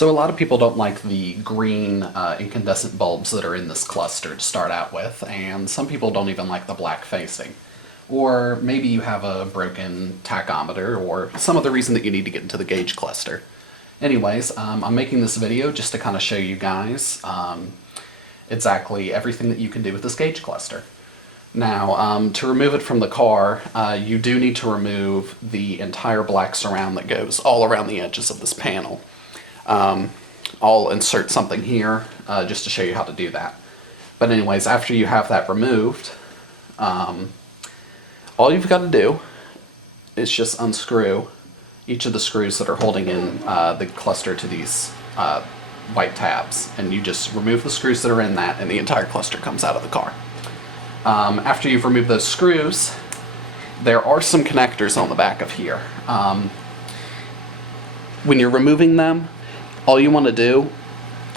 So a lot of people don't like the green incandescent bulbs that are in this cluster to start out with, and some people don't even like the black facing. Or maybe you have a broken tachometer or some other reason that you need to get into the gauge cluster. Anyways, I'm making this video just to kind of show you guys exactly everything that you can do with this gauge cluster. Now, to remove it from the car, you do need to remove the entire black surround that goes all around the edges of this panel. I'll insert something here just to show you how to do that. But anyways, after you have that removed, all you've got to do is just unscrew each of the screws that are holding in the cluster to these white tabs. And you just remove the screws that are in that, and the entire cluster comes out of the car. After you've removed those screws, there are some connectors on the back of here. When you're removing them, all you want to do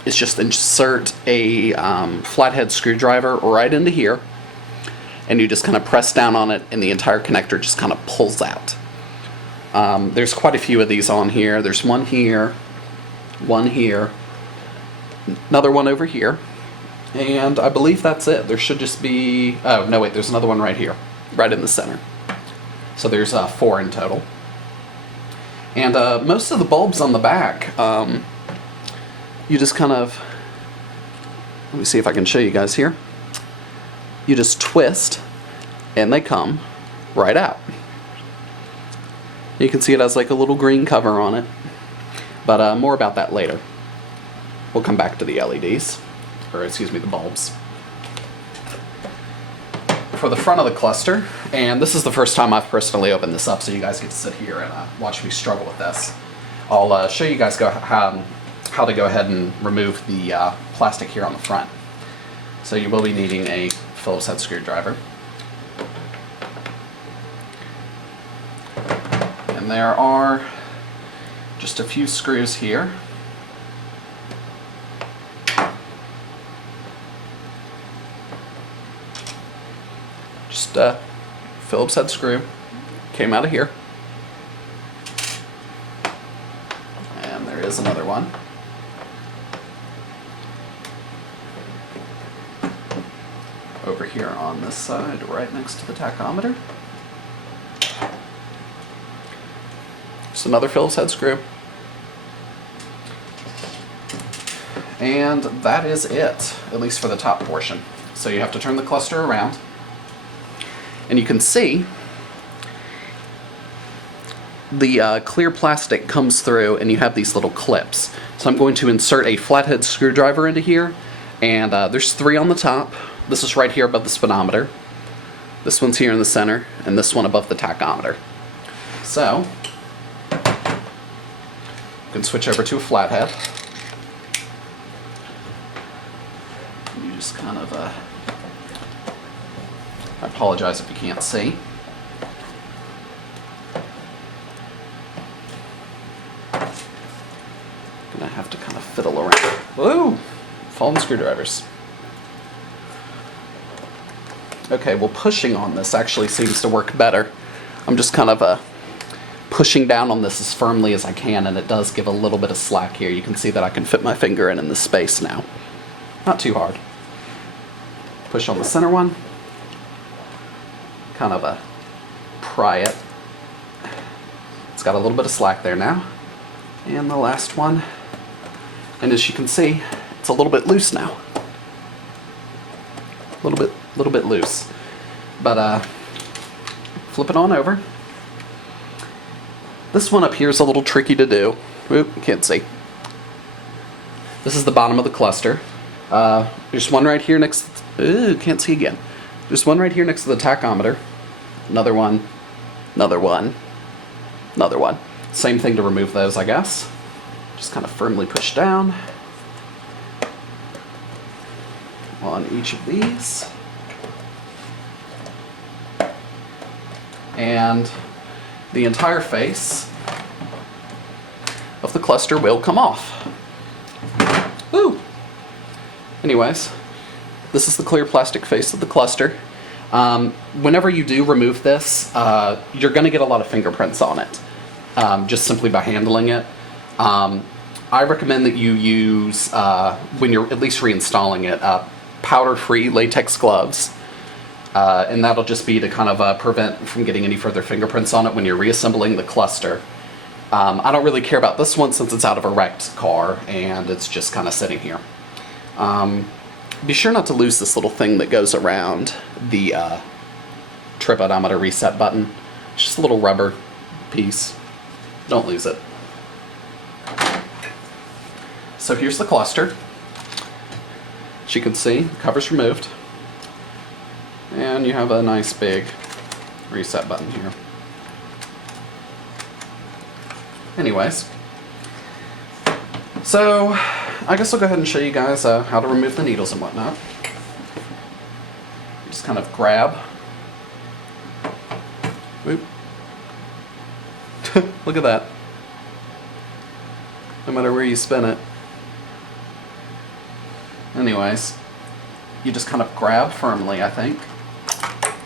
is just insert a flathead screwdriver right into here, and you just kind of press down on it, and the entire connector just kind of pulls out. There's quite a few of these on here. There's one here, another one over here, and I believe that's it. There should just be, oh no wait, there's another one right here, right in the center. So there's 4 in total. And most of the bulbs on the back, you just kind of, let me see if I can show you guys here. You just twist and they come right out. You can see it has like a little green cover on it, but more about that later. We'll come back to the LEDs, or excuse me, the bulbs. For the front of the cluster, and this is the first time I've personally opened this up, so you guys get to sit here and watch me struggle with this. I'll show you guys how to go ahead and remove the plastic here on the front. So you will be needing a Phillips head screwdriver. And there are just a few screws here. Just a Phillips head screw came out of here. And there is another one. Over here on this side, right next to the tachometer. Just another Phillips head screw. And that is it, at least for the top portion. So you have to turn the cluster around. And you can see the clear plastic comes through and you have these little clips. So I'm going to insert a flathead screwdriver into here, and there's 3 on the top. This is right here above the speedometer. This one's here in the center, and this one above the tachometer. So you can switch over to a flathead. You just kind of I apologize if you can't see. Gonna have to kind of fiddle around. Woo! Fallen screwdrivers. Okay, well, pushing on this actually seems to work better. I'm just kind of pushing down on this as firmly as I can, and it does give a little bit of slack here. You can see that I can fit my finger in this space now. Not too hard. Push on the center one. Kind of pry it. It's got a little bit of slack there now. And the last one. And as you can see, it's a little bit loose now. A little bit loose. But flip it on over. This one up here is a little tricky to do. Oop, can't see. This is the bottom of the cluster. There's one right here next. Ooh, can't see again. There's one right here next to the tachometer. Another one. Another one. Another one. Same thing to remove those, I guess. Just kind of firmly push down on each of these. And the entire face of the cluster will come off. Woo! Anyways, this is the clear plastic face of the cluster. Whenever you do remove this, you're going to get a lot of fingerprints on it, just simply by handling it. I recommend that you use, when you're at least reinstalling it, powder-free latex gloves. And that'll just be to kind of prevent from getting any further fingerprints on it when you're reassembling the cluster. I don't really care about this one since it's out of a wrecked car and it's just kind of sitting here. Be sure not to lose this little thing that goes around the trip odometer reset button. It's just a little rubber piece. Don't lose it. So here's the cluster. As you can see, the cover's removed. And you have a nice big reset button here. Anyways, so I guess I'll go ahead and show you guys how to remove the needles and whatnot. Just kind of grab. Whoop. Look at that. No matter where you spin it. Anyways, you just kind of grab firmly, I think.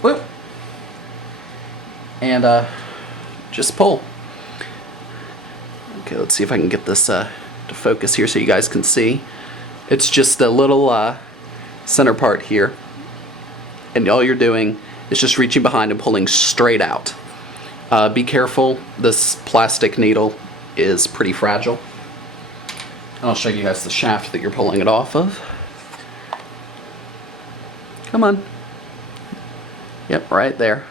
Whoop. And just pull. Okay, let's see if I can get this to focus here so you guys can see. It's just a little center part here. And all you're doing is just reaching behind and pulling straight out. Be careful, this plastic needle is pretty fragile. And I'll show you guys the shaft that you're pulling it off of. Come on. Yep, right there.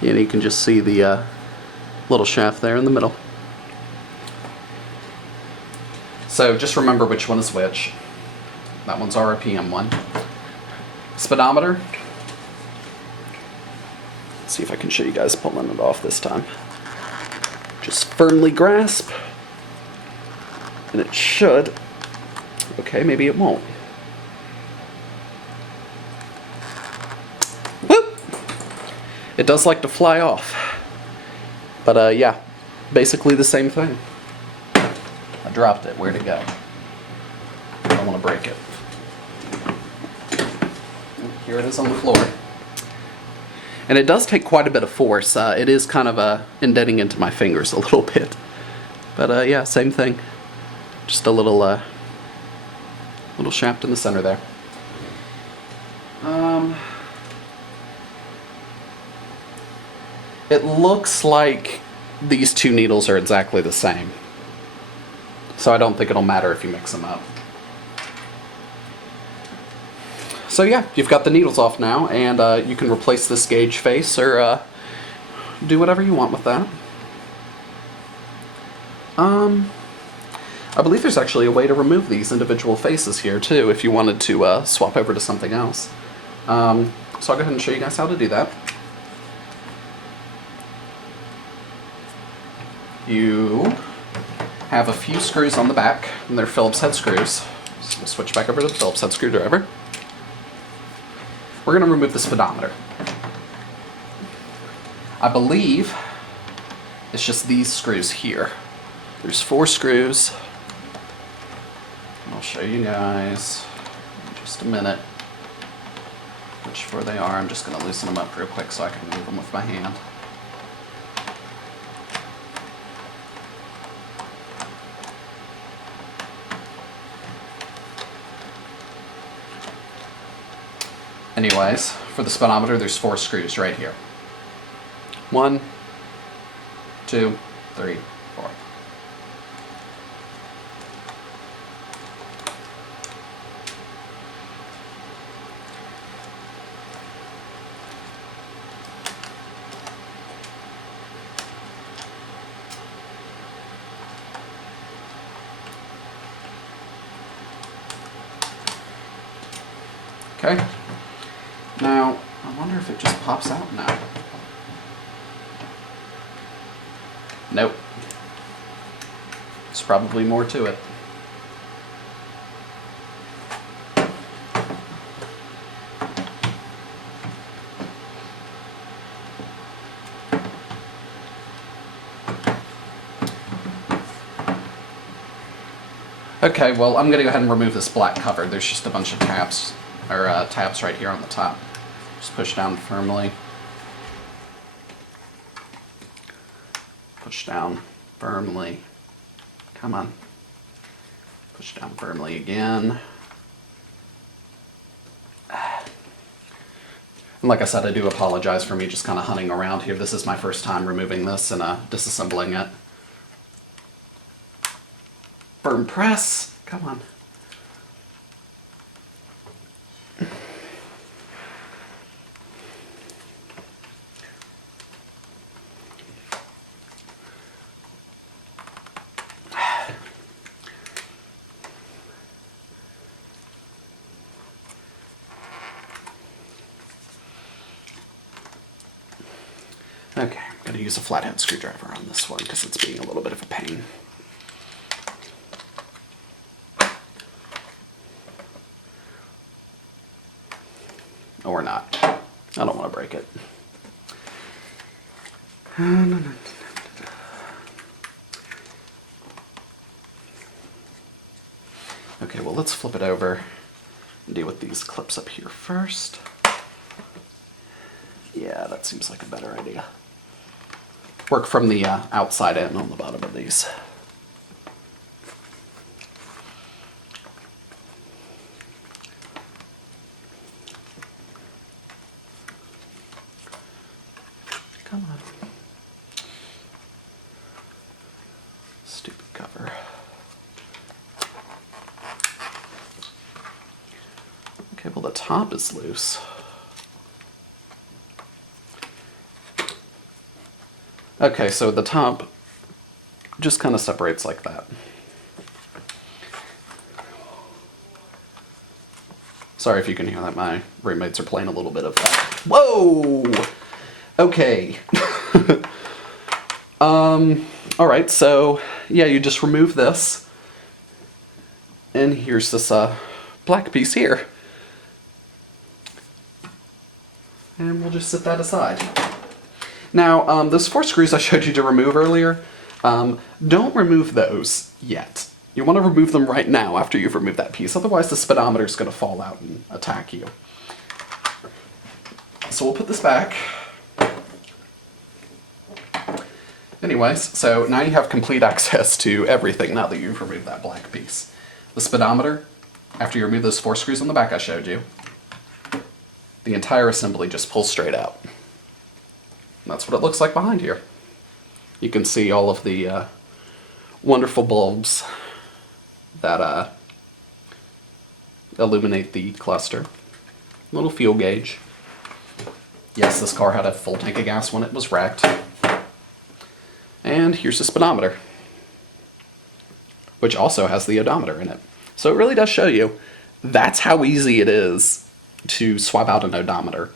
And you can just see the little shaft there in the middle. So just remember which one is which. That one's our RPM one. Speedometer. Let's see if I can show you guys pulling it off this time. Just firmly grasp. And it should. Okay, maybe it won't. Whoop! It does like to fly off. But yeah, basically the same thing. I dropped it. Where'd it go? I don't want to break it. Here it is on the floor. And it does take quite a bit of force. It is kind of indenting into my fingers a little bit. But yeah, same thing. Just a little little shaft in the center there. It looks like these two needles are exactly the same. So I don't think it'll matter if you mix them up. So yeah, you've got the needles off now, and you can replace this gauge face or do whatever you want with that. I believe there's actually a way to remove these individual faces here too, if you wanted to swap over to something else. So I'll go ahead and show you guys how to do that. You have a few screws on the back, and they're Phillips head screws. So we'll switch back over to the Phillips head screwdriver. We're going to remove the speedometer. I believe it's just these screws here. There's 4 screws. And I'll show you guys in just a minute which 4 they are. I'm just going to loosen them up real quick so I can move them with my hand. Anyways, for the speedometer, there's 4 screws right here. 1, 2, 3, 4. Okay. Now, I wonder if it just pops out now. Nope. There's probably more to it. Okay, well, I'm going to go ahead and remove this black cover. There's just a bunch of tabs right here on the top. Just push down firmly. Push down firmly. Come on. Push down firmly again. And like I said, I do apologize for me just kind of hunting around here. This is my first time removing this and disassembling it. Firm press. Come on. Okay, I'm going to use a flathead screwdriver on this one because it's being a little bit of a pain. Or not. I don't want to break it. Okay, well, let's flip it over and deal with these clips up here first. Yeah, that seems like a better idea. Work from the outside in on the bottom of these. Come on. Stupid cover. Okay, well, the top is loose. Okay, so the top just kind of separates like that. Sorry if you can hear that, my roommates are playing a little bit of that. Whoa! Okay. Alright, so yeah, you just remove this. And here's this black piece here. And we'll just set that aside. Now, those 4 screws I showed you to remove earlier, don't remove those yet. You want to remove them right now after you've removed that piece, otherwise the speedometer is going to fall out and attack you. So we'll put this back. Anyways, so now you have complete access to everything now that you've removed that black piece. The speedometer, after you remove those 4 screws on the back I showed you, the entire assembly just pulls straight out. That's what it looks like behind here. You can see all of the wonderful bulbs that illuminate the cluster. Little fuel gauge. Yes, this car had a full tank of gas when it was wrecked. And here's the speedometer, which also has the odometer in it. So it really does show you that's how easy it is to swap out an odometer.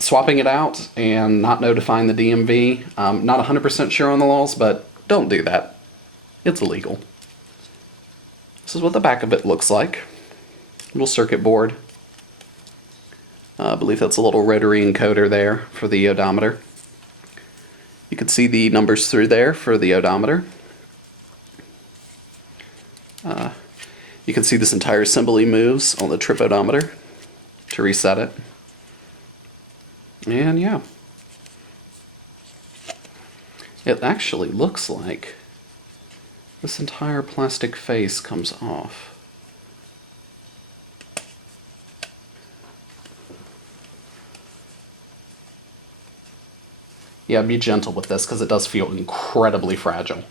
Swapping it out and not notifying the DMV, not 100% sure on the laws, but don't do that. It's illegal. This is what the back of it looks like. Little circuit board. I believe that's a little rotary encoder there for the odometer. You can see the numbers through there for the odometer. You can see this entire assembly moves on the trip odometer to reset it. And yeah, it actually looks like this entire plastic face comes off. Yeah, be gentle with this because it does feel incredibly fragile.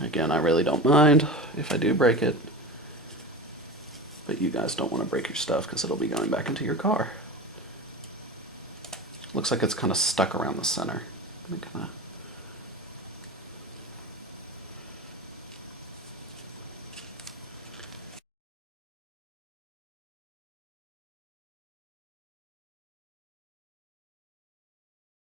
Again, I really don't mind if I do break it. But you guys don't want to break your stuff because it'll be going back into your car. Looks like it's kind of stuck around the center. I'm going to kind of